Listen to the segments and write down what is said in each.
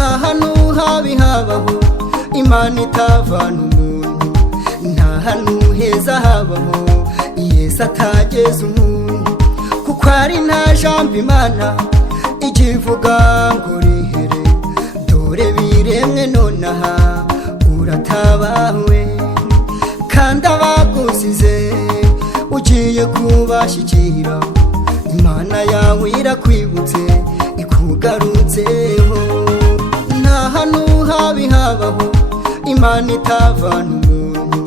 nta hantu habi habaho Imana itavana umuntu, nta hantu heza habaho Yesu atageza umuntu, kuko ari nta jambo Imana ikivuga ngo rihere. Dore biremwe nonaha uratabawe, kandi abagusize ugiye kubashyikira. Imana yawe irakwibutse ikugarutseho. Nta hantu habi habaho Imana itavana umuntu,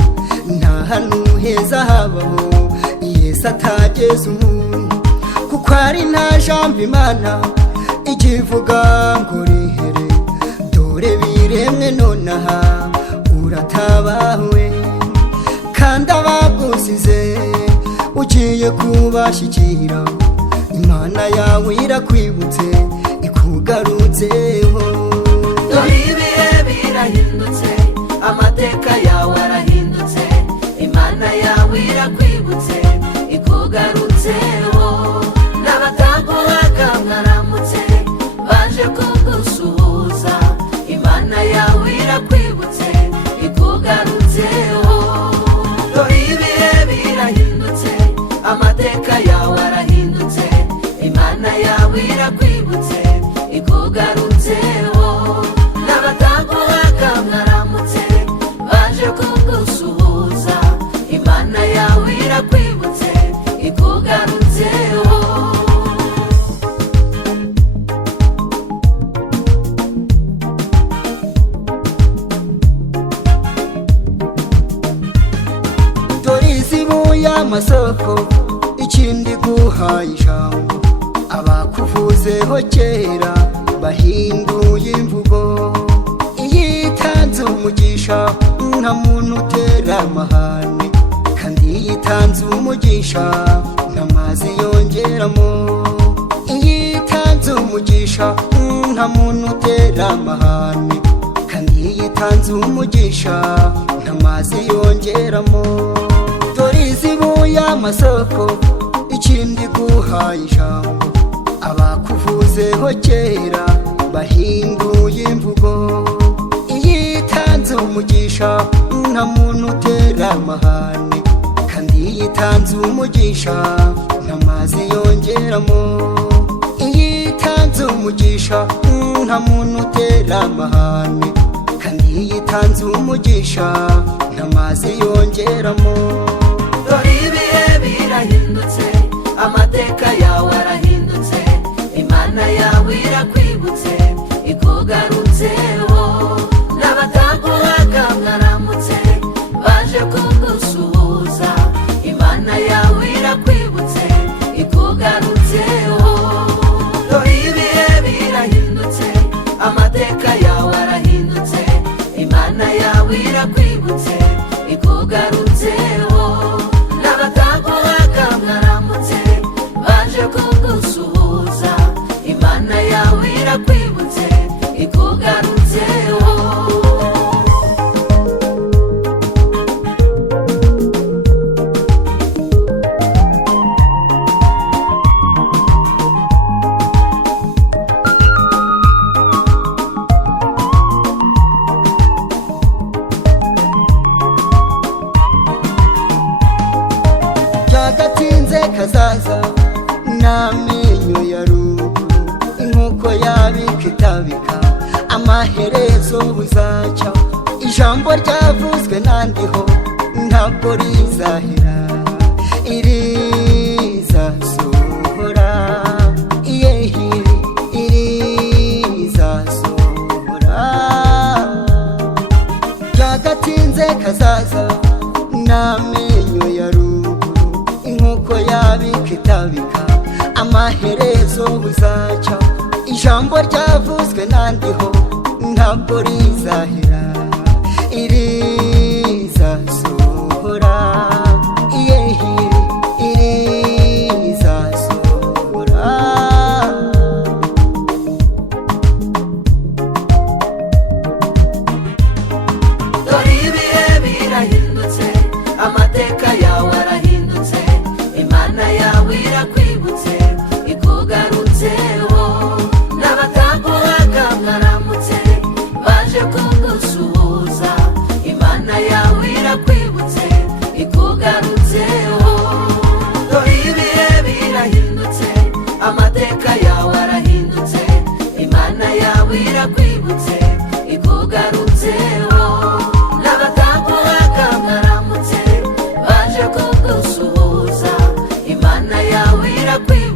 nta hantu heza habaho Yesu atageza umuntu, kuko ari nta jambo Imana ikivuga ngo rihere. Dore biremwe nonaha uratabawe, kandi abagusize ugiye kubashyikira. Imana yawe irakwibutse ikugarutseho. Dore ibihe birahindutse, amateka yawe arahindutse. Imana yawe irakwibutse ikugarutseho. N'abataguhaga mwaramutse baje kugusuhuza. Imana yawe irakwibutse ikugarutseho. Dore ibihe birahindutse, amateka yawe arahindutse. Imana yawe irakwibutse ikugarutseho. N'abataguhaga mwaramutse baje kugusuhuza. Imana yawe irakwibutse ikugarutseho. Dore izibuye amasoko, ikindi guhaye ijambo. Abakuvuzeho kera bahinduye imvugo. Iyo itanze umugisha nta muntu utera amahane, kandi iyo itanze umugisha nta mazi yongeramo. Iyo itanze umugisha nta muntu utera amahane, kandi iyo itanze umugisha nta mazi yongeramo. Dore izibuye amasoko, ikindi guhaye ijambo. Abakuvuzeho kera bahinduye imvugo. Iyo itanze umugisha nta muntu utera amahane, kandi iyo itanze umugisha nta mazi yongeramo. Iyo itanze umugisha nta muntu utera amahane, kandi iyo itanze umugisha nta mazi yongeramo. Dore ibihe birahindutse, amateka yawe arahindutse. Imana yawe irakwibutse ikugarutseho. N'abataguhaga mwaramutse baje kugusuhuza. Imana yawe irakwibutse ikugarutseho. Dore ibihe birahindutse, amateka yawe arahindutse. Imana yawe irakwibutse ikugarutseho. N'abataguhaga mwaramutse baje kugusuhuza. Imana yawe irakwibutse ikugarutseho. Byagatinze kazaza n'amenyo ya ruguru, inkoko yabika itabika, amaherezo buzacya. Ijambo ryavuzwe nandiho ntabwo rizahera, irizasohora. Yehi irizasohora. Byagatinze kazaza n'amenyo ya ruguru, inkoko yabika itabika, amaherezo buzacya. Ijambo ryavuzwe nandiho ntabwo rizahera, irizasohora. Yehi irizasohora. Dore ibihe birahindutse, amateka yawe arahindutse. Imana yawe irakwibutse ikugarutseho. N'abataguhaga mwaramutse amateka yawe arahindutse, imana yawe irakwibutse ikugarutseho. N'abataguhaga mwaramutse baje kugusuhuza, imana yawe irakwibutse